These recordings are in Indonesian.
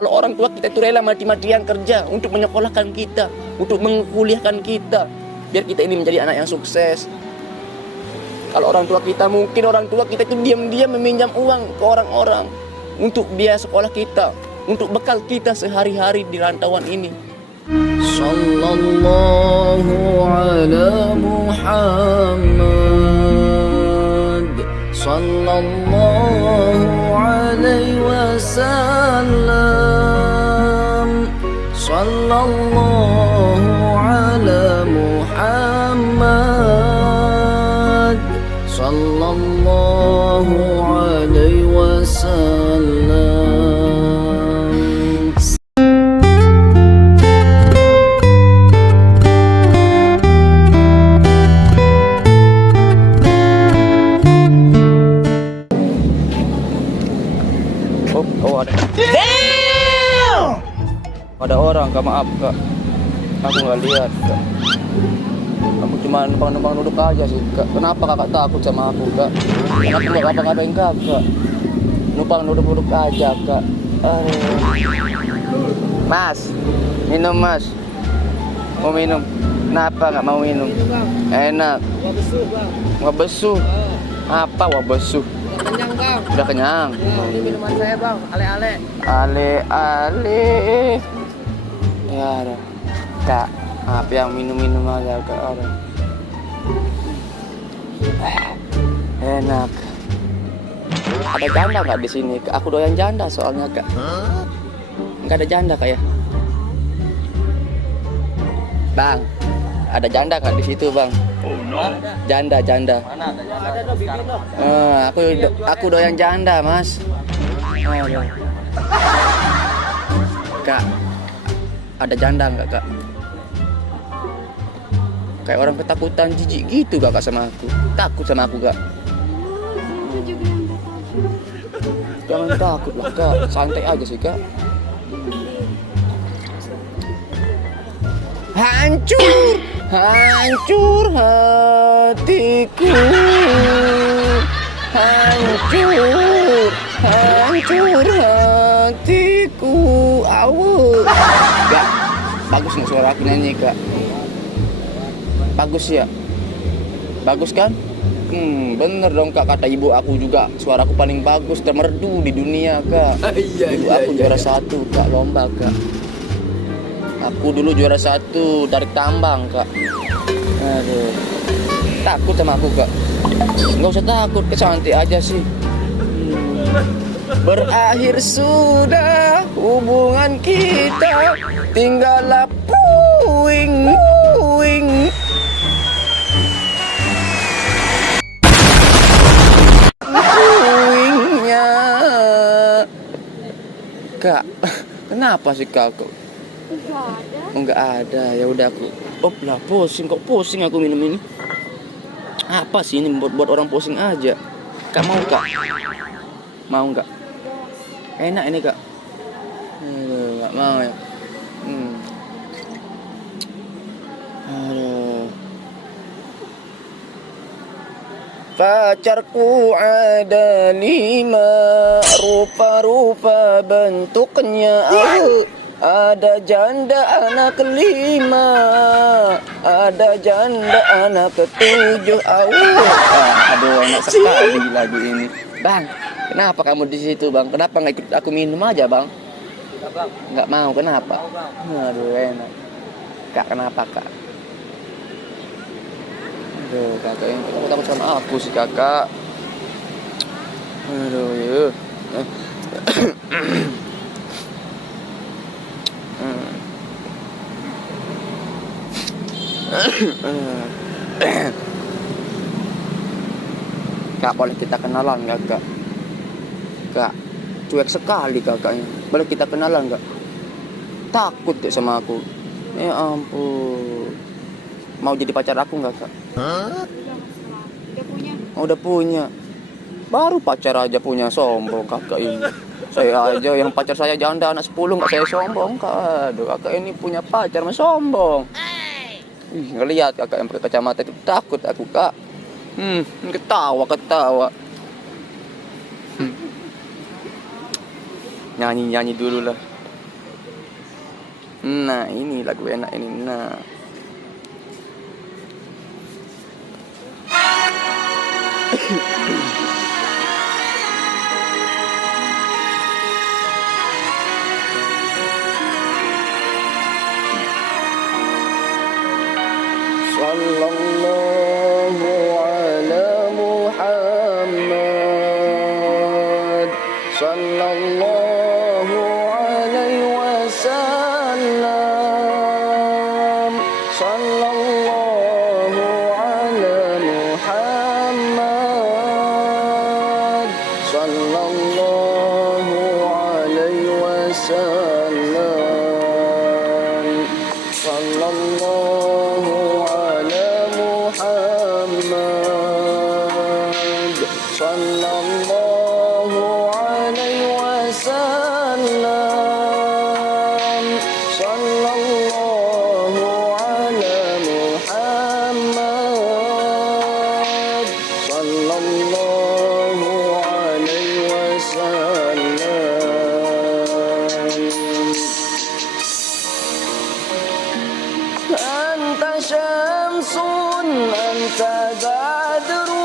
Kalau orang tua kita itu rela mati-matian kerja untuk menyekolahkan kita, untuk mengkuliahkan kita, biar kita ini menjadi anak yang sukses. Kalau orang tua kita, mungkin orang tua kita itu diam-diam meminjam uang ke orang-orang untuk biaya sekolah kita, untuk bekal kita sehari-hari di rantauan ini. Sallallahu ala Muhammad, sallallahu alaihi wasallam, sallallahu ala Muhammad, sallallahu alaihi wasallam. Oh ada. Damn! Ada orang, Kak, maaf Kak. Aku nggak lihat Kak. Aku cuma numpang duduk aja sih Kak. Kenapa Kakak takut sama aku Kak? Kenapa nggak ngapa-ngapain Kakak? Numpang duduk aja Kak. Mas, minum Mas. Mau minum? Kenapa nggak mau minum? Enak. Wah besuh bang. Wah besuh. Apa wah besuh? Kenyang bang. Udah kenyang. Ya, ini minuman saya bang. Ale-ale. Ale. Ya ada. Kak, apa yang minum aja Kak ada. Enak. Ada janda nggak di sini? Aku doyan janda soalnya Kak. Nggak ada janda Kak ya? Bang, ada janda nggak di situ Bang? Oh no. Janda. Mana ada janda? Ada dong bibit loh. Aku doyan janda Mas. Aduh. Kak, ada janda nggak Kak? Kayak orang ketakutan jijik gitu Kak sama aku. Takut sama aku Kak. Jangan takut lah Kak, santai aja sih Kak. Hancur hatiku, hancur hatiku. Awu. Kak, bagus nih suara aku nyanyi Kak. Bagus ya? Bagus kan? Bener dong Kak, kata ibu aku juga suaraku paling bagus, termerdu di dunia Kak. Ibu aku juara 1 Kak, lomba Kak. Aku dulu juara 1 dari tambang Kak. Aduh, takut sama aku Kak? Nggak usah takut, kesantai aja sih. Berakhir sudah hubungan kita, tinggallah puing. Kak, kenapa sih Kak? Enggak ada. Ya udah aku. Lah pusing aku minum ini. Apa sih ini buat orang pusing aja? Kak mau Kak? Mau enggak? Enak ini Kak. Enggak mau ya. Aduh. Pacarku ada 5, rupa-rupa bentuknya. Ada janda anak 5, ada janda anak 7. Aduh, enak sekali lagu ini. Bang, kenapa kamu di situ Bang? Kenapa nggak ikut aku minum aja Bang? Nggak mau, kenapa? Aduh, enak. Kak, kenapa Kak? Aduh, kakak yang takut sama aku sih kakak. Aduh, yuk. Kak, boleh kita kenalan nggak Kak? Kak, cuek sekali kakaknya. Boleh kita kenalan nggak? Takut deh sama aku. Ya ampun. Mau jadi pacar aku nggak Kak? Udah punya. Baru pacar aja punya, sombong kakak ini. Saya aja yang pacar saya janda anak 10 nggak saya sombong Kak. Aduh, kakak ini punya pacar mas sombong. Ngelihat kakak yang pakai kacamata itu takut aku Kak. Ketawa. Nyanyi dulu lah. Nah, ini lagu enak ini. Nah. Sallallahu ala Muhammad. Sallallahu alaihi wasallam. Sallallahu ala Muhammad. Sallallahu alaihi wasallam. Sallallahu ala Muhammad. Sallallahu alaihi wasallam. Sallallahu ala Muhammad. Sallallahu alaihi wasallam. Anta syamsun, anta badrun,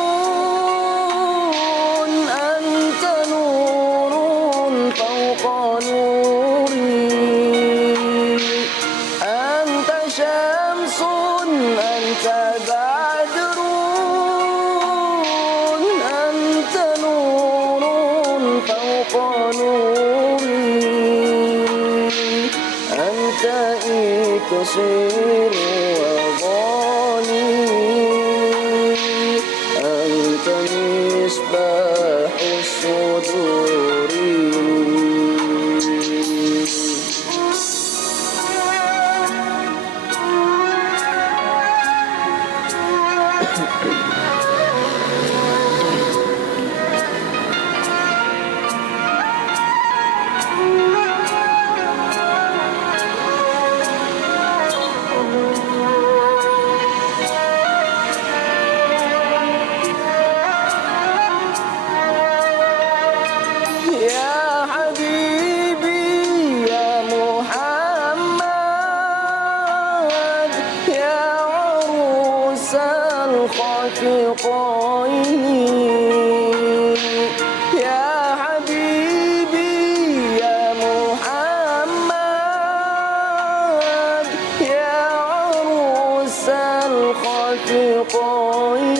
anta nurun fawqa nuri. Anta syamsun, anta badrun, anta nurun fawqa nuri. Anta iqsir وضاني أنت مصباح الصدور. Ya Habibi ya Muhammad ya urusal khafiqain. Ya Habibi ya Muhammad ya urusal khafiqain.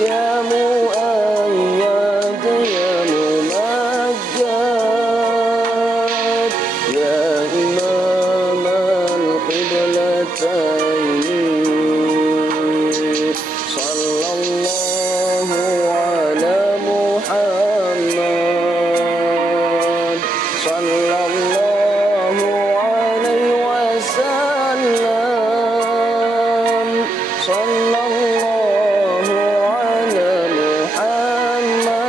Ya muayyad ya mumajjad ya imam al-qiblatayn. Sallallahu ala Muhammad. Sallallahu alaihi wasallam. Sallallahu ala Muhammad.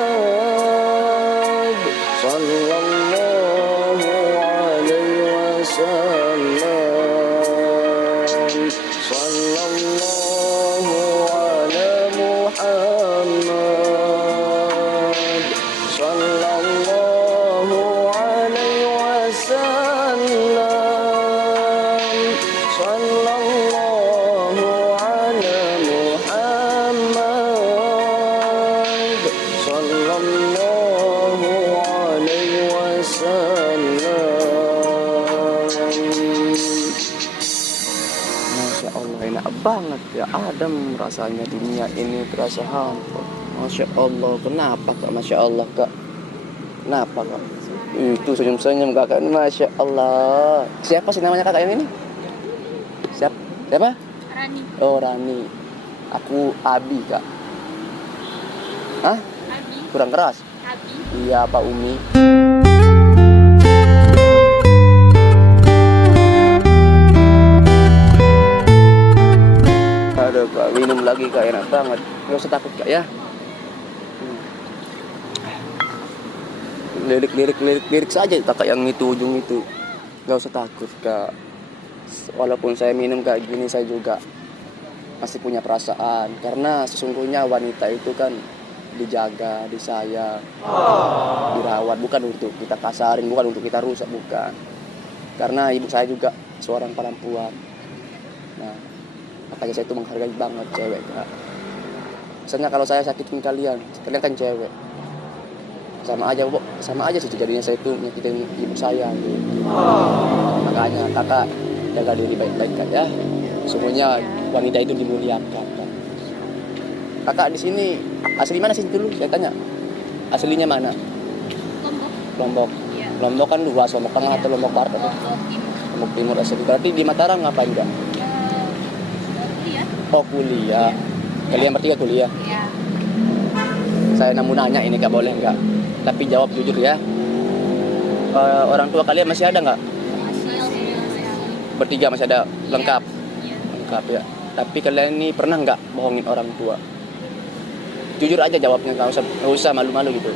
Sallallahu alaihi wasallam. Sallallahu ala Muhammad. Sallallahu alaihi wasallam. Sallallahu ala Muhammad. Sallallahu alaihi wasallam. Masya Allah, enak banget ya Adam rasanya dunia ini terasa hampa. Masya Allah, kenapa kak? Masya Allah kak, kenapa kak? Itu senyum-senyum kakak ini, Masya Allah. Siapa sih namanya kakak yang ini? Siapa? Rani. Oh Rani. Aku Abi kak. Hah? Abi. Kurang keras? Abi. Iya Pak Umi. Aduh kak, minum lagi kak, enak banget. Gak usah takut kak ya. Lirik saja kakak yang itu ujung itu. Gak usah takut kak. Walaupun saya minum kayak gini, saya juga masih punya perasaan. Karena sesungguhnya wanita itu kan dijaga, disayang, dirawat, bukan untuk kita kasarin, bukan untuk kita rusak, bukan. Karena ibu saya juga seorang perempuan. Nah, makanya saya itu menghargai banget cewek, Kak. Misalnya kalau saya sakitin kalian kan cewek. Sama aja sih jadinya saya itu nyakitin ibu saya gitu. Makanya kakak jaga diri baik-baik, Kak, ya. Semuanya wanita itu dimuliakan, Kak. Kakak di sini asli mana sih dulu? Saya tanya. Aslinya mana? Lombok. Iya. Lombok kan luas, Lombok Tengah atau Lombok Barat? Lombok Timur. Lombok Timur asli. Berarti di Mataram ngapain, Kak? Kuliah. Oh, kuliah. Kalian bertiga kuliah? Iya. Saya mau nanya ini, Kak, boleh nggak? Tapi jawab jujur ya. Orang tua kalian masih ada nggak? Masih. Bertiga masih ada, lengkap? Iya. Lengkap ya. Tapi kalian ini pernah nggak bohongin orang tua? Jujur aja jawabnya, nggak usah malu-malu gitu.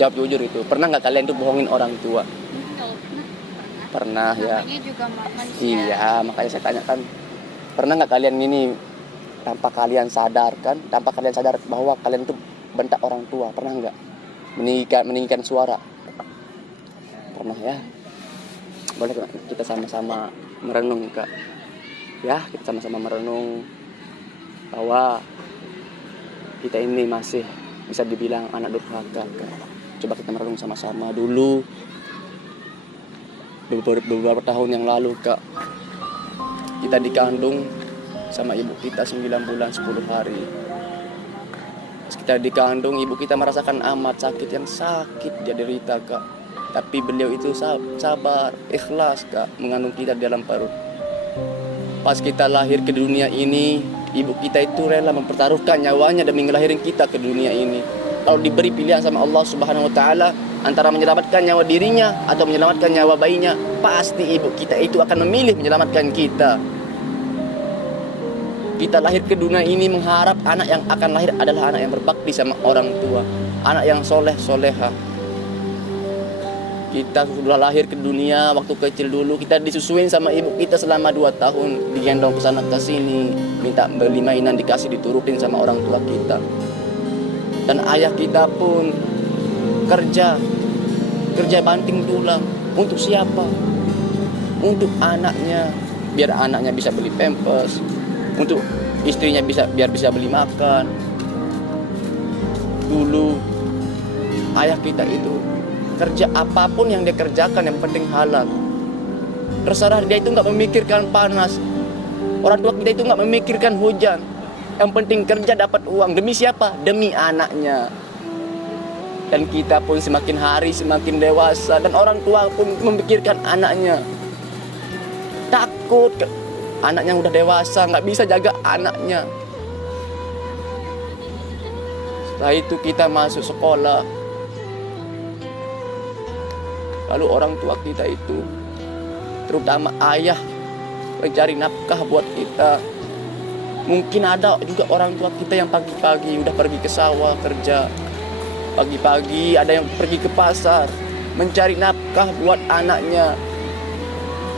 Jawab jujur itu. Pernah nggak kalian tuh bohongin orang tua? Pernah ya. Namanya juga manusia. Iya, makanya saya tanya kan. Pernah nggak kalian ini tanpa kalian sadar bahwa kalian tuh bentak orang tua? Pernah nggak meninggikan suara? Pernah ya. Boleh kita sama-sama merenung, Kak. Ya, kita sama-sama merenung bahwa kita ini masih bisa dibilang anak durhaka, Kak. Coba kita merenung sama-sama dulu. Beberapa tahun yang lalu, Kak, kita dikandung sama ibu kita 9 bulan 10 hari. Pas kita dikandung, ibu kita merasakan amat sakit yang sakit dia derita, Kak. Tapi beliau itu sabar, ikhlas, Kak, mengandung kita di dalam perut. Pas kita lahir ke dunia ini, ibu kita itu rela mempertaruhkan nyawanya demi ngelahirin kita ke dunia ini. Kalau diberi pilihan sama Allah Subhanahu wa taala antara menyelamatkan nyawa dirinya atau menyelamatkan nyawa bayinya, pasti ibu kita itu akan memilih menyelamatkan kita. Kita lahir ke dunia ini mengharap anak yang akan lahir adalah anak yang berbakti sama orang tua, anak yang soleh-soleha. Kita sudah lahir ke dunia waktu kecil dulu, kita disusuin sama ibu kita selama 2 tahun, digendong kesana ke sini, minta beli mainan dikasih, diturutin sama orang tua kita. Dan ayah kita pun kerja banting tulang. Untuk siapa? Untuk anaknya, biar anaknya bisa beli pampers, untuk istrinya biar bisa beli makan. Dulu ayah kita itu kerja apapun yang dia kerjakan yang penting halal. Terserah dia itu nggak memikirkan panas. Orang tua kita itu nggak memikirkan hujan. Yang penting kerja dapat uang. Demi siapa? Demi anaknya. Dan kita pun semakin hari semakin dewasa, dan orang tua pun memikirkan anaknya. Takut anaknya udah dewasa nggak bisa jaga anaknya. Setelah itu kita masuk sekolah. Lalu orang tua kita itu, terutama ayah, mencari nafkah buat kita. Mungkin ada juga orang tua kita yang pagi-pagi udah pergi ke sawah kerja. Pagi-pagi ada yang pergi ke pasar mencari nafkah buat anaknya.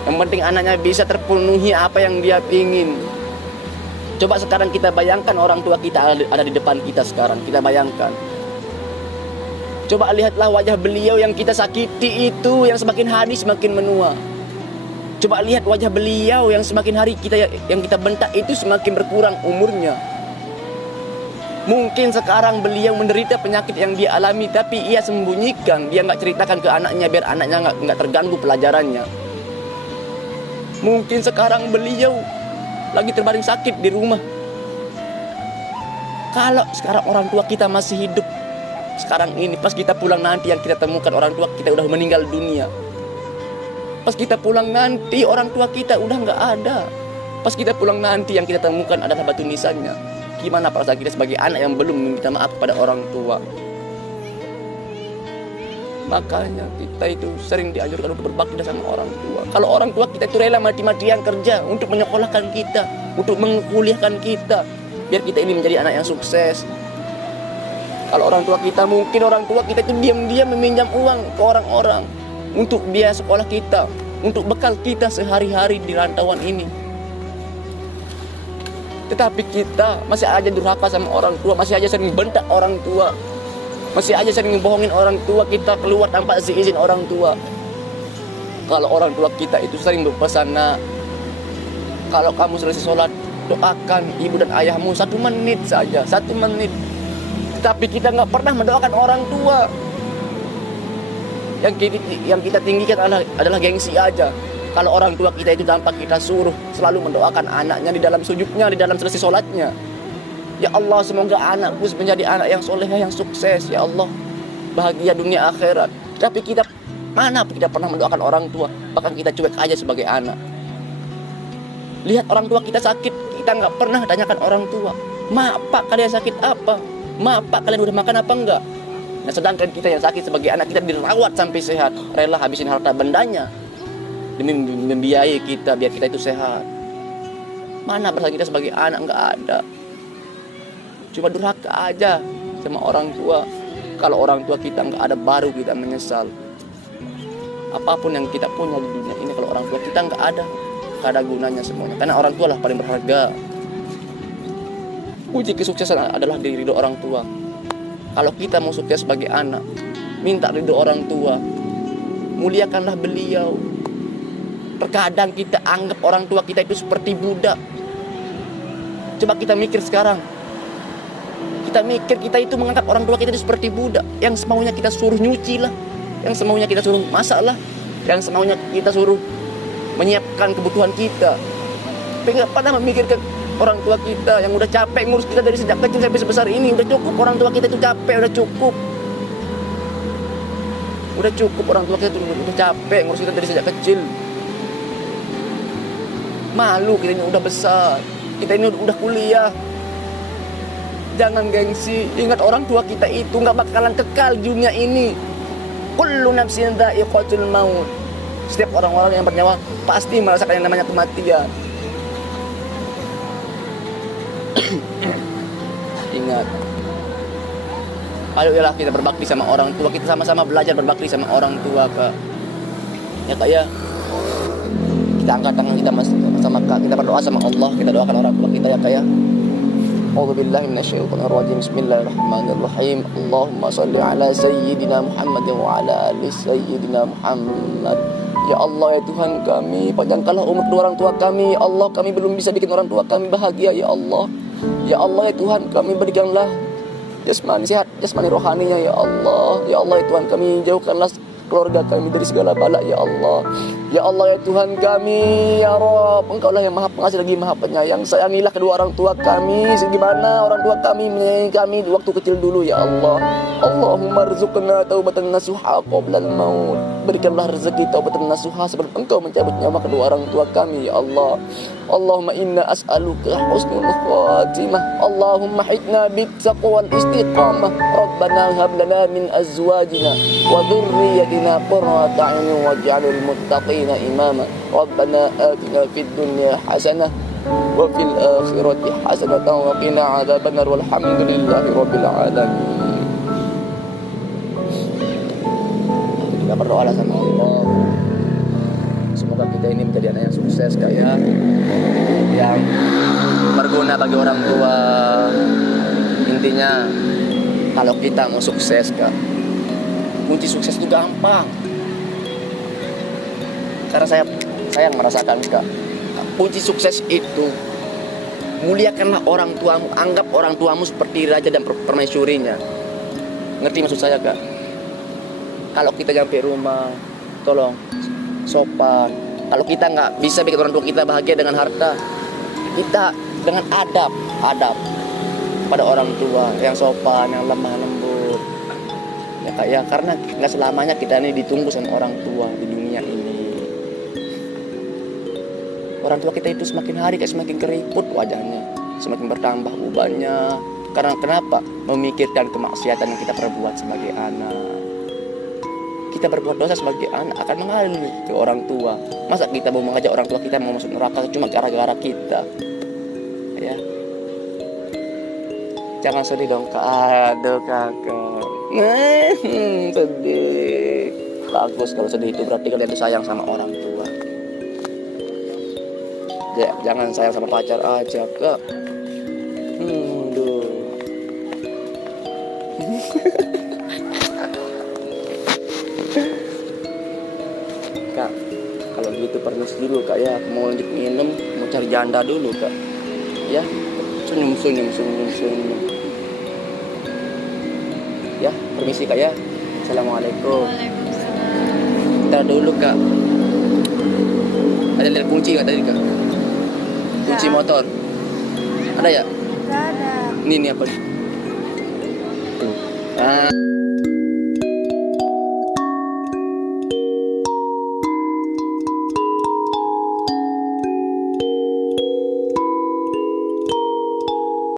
Yang penting anaknya bisa terpenuhi apa yang dia ingin. Coba sekarang kita bayangkan orang tua kita ada di depan kita sekarang. Kita bayangkan. Coba lihatlah wajah beliau yang kita sakiti itu, yang semakin hari semakin menua. Coba lihat wajah beliau yang semakin hari yang kita bentak itu semakin berkurang umurnya. Mungkin sekarang beliau menderita penyakit yang dia alami, tapi ia sembunyikan, dia nggak ceritakan ke anaknya biar anaknya nggak terganggu pelajarannya. Mungkin sekarang beliau lagi terbaring sakit di rumah. Kalau sekarang orang tua kita masih hidup, sekarang ini pas kita pulang nanti yang kita temukan orang tua kita udah meninggal dunia. Pas kita pulang nanti orang tua kita udah nggak ada. Pas kita pulang nanti yang kita temukan adalah batu nisannya. Gimana perasaan kita sebagai anak yang belum meminta maaf kepada orang tua? Makanya kita itu sering dianjurkan untuk berbakti sama orang tua. Kalau orang tua kita itu rela mati-matian kerja untuk menyekolahkan kita, untuk mengkuliahkan kita, biar kita ini menjadi anak yang sukses. Kalau orang tua kita, mungkin orang tua kita itu diam-diam meminjam uang ke orang-orang untuk biaya sekolah kita, untuk bekal kita sehari-hari di rantauan ini. Tetapi kita masih aja durhaka sama orang tua, masih aja sering bentak orang tua, masih aja sering bohongin orang tua, kita keluar tanpa izin orang tua. Kalau orang tua kita itu sering berpesan, nak, kalau kamu selesai sholat, doakan ibu dan ayahmu 1 menit saja, 1 menit. Tapi kita nggak pernah mendoakan orang tua. Yang kita tinggikan adalah gengsi aja. Kalau orang tua kita itu tanpa kita suruh selalu mendoakan anaknya di dalam sujudnya, di dalam selesai sholatnya. Ya Allah, semoga anakku menjadi anak yang soleh, yang sukses. Ya Allah, bahagia dunia akhirat. Tapi kita mana kita pernah mendoakan orang tua? Bahkan kita cuek aja sebagai anak. Lihat orang tua kita sakit, kita nggak pernah tanyakan orang tua, "Ma, Pak, kalian sakit apa? Ma, Pak, kalian udah makan apa enggak?" Nah, sedangkan kita yang sakit sebagai anak, kita dirawat sampai sehat, rela habisin harta bendanya demi membiayai kita biar kita itu sehat. Mana perasaan kita sebagai anak? Nggak ada. Cuma durhaka aja sama orang tua. Kalau orang tua kita nggak ada, baru kita menyesal. Apapun yang kita punya di dunia ini, kalau orang tua kita nggak ada gunanya semuanya. Karena orang tua lah paling berharga. Kunci kesuksesan adalah di ridho orang tua. Kalau kita mau sukses sebagai anak, minta ridho orang tua, muliakanlah beliau. Terkadang kita anggap orang tua kita itu seperti budak. Coba kita mikir sekarang. Kita mikir kita itu menganggap orang tua kita itu seperti budak. Yang semaunya kita suruh nyuci lah, yang semaunya kita suruh masak lah, yang semaunya kita suruh menyiapkan kebutuhan kita. Tapi nggak pernah memikirkan orang tua kita yang udah capek ngurus kita dari sejak kecil sampai sebesar ini. Udah cukup orang tua kita itu capek, udah cukup. Udah cukup orang tua kita itu udah capek ngurus kita dari sejak kecil. Malu kita ini udah besar, kita ini udah kuliah. Jangan gengsi, ingat orang tua kita itu nggak bakalan kekal di dunia ini. Kullu nafsin dha'iqatul maut. Setiap orang-orang yang bernyawa pasti merasakan yang namanya kematian. Ingat, ayolah kita berbakti sama orang tua. Kita sama-sama belajar berbakti sama orang tua, Kak. Ya, Kak, ya. Kita angkat tangan kita sama Kak. Kita berdoa sama Allah. Kita doakan orang tua kita, ya, Kak, ya. A'udzubillahi minasyaitonirrajim. Bismillahirrahmanirrahim. Allahumma shalli ala sayyidina Muhammadin wa ala ali sayyidina Muhammad. Ya Allah, ya Tuhan kami, panjangkanlah umur kedua orang tua kami. Ya Allah, kami belum bisa bikin orang tua kami bahagia, ya Allah. Ya Allah, ya Tuhan kami, berikanlah jasmani sehat, jasmani rohaninya, ya Allah. Ya Allah, ya Tuhan kami, jauhkanlah keluarga kami dari segala bala, ya Allah. Ya Allah, ya Tuhan kami, ya Rabb, Engkaulah yang maha pengasih lagi maha penyayang. Sayangilah kedua orang tua kami sebagaimana orang tua kami menyayangi kami di waktu kecil dulu, ya Allah. Allahumma rzuqna taubatan nasuha qabla al-maut. Berikanlah rezeki taubatan nasuha sebelum Engkau mencabut nyawa kedua orang tua kami, ya Allah. Allahumma inna as'aluka husnul khatimah. Allahumma hidna bittaqwa wal istiqamah. Rabbana hab lana min azwajina wa dhurriyyatina qurrata a'yun waj'alil muttaqina imama. Rabbana atina fid dunya hasanah wa fil akhirati hasanatan wa qina adzabannar. Walhamdulillahi rabbil alamin. Kita berdoa sama Allah. Semoga kita ini menjadi anak yang sukses, Kak, ya, yang berguna bagi orang tua. Intinya kalau kita mau sukses, Kak, kunci sukses itu gampang. Karena saya merasakan, Kak, kunci sukses itu muliakanlah orang tuamu, anggap orang tuamu seperti raja dan permaisurinya. Ngerti maksud saya, Kak? Kalau kita nyampe rumah, tolong sopan. Kalau kita nggak bisa bikin orang tua kita bahagia dengan harta, kita dengan adab pada orang tua yang sopan, yang lemah lembut, ya, Kak, ya. Karena nggak selamanya kita ini ditunggu sama orang tua di dunia ini. Orang tua kita itu semakin hari kayak semakin keriput wajahnya, semakin bertambah ubannya. Karena kenapa? Memikirkan kemaksiatan yang kita perbuat sebagai anak. Kita berbuat dosa sebagai anak akan mengalir ke orang tua. Masa kita mau mengajak orang tua kita mau masuk neraka cuma gara-gara kita, ya? Jangan sedih dong, Kak. Aduh, Kakak. Sedih. Bagus kalau sedih, itu berarti kalian itu sayang sama orang tua. Ya, jangan sayang sama pacar aja, Kak. Duh. Kak, Kalau gitu permisi dulu kak ya. Aku mau lanjut minum, mau cari janda dulu kak. Ya, senyum. Ya, permisi kak ya. Assalamualaikum. Waalaikumsalam. Ntar dulu kak. Ada lihat kunci kak tadi kak? Kunci motor. Ada ya? Gak ada. Ini apa? Tuh. Ah.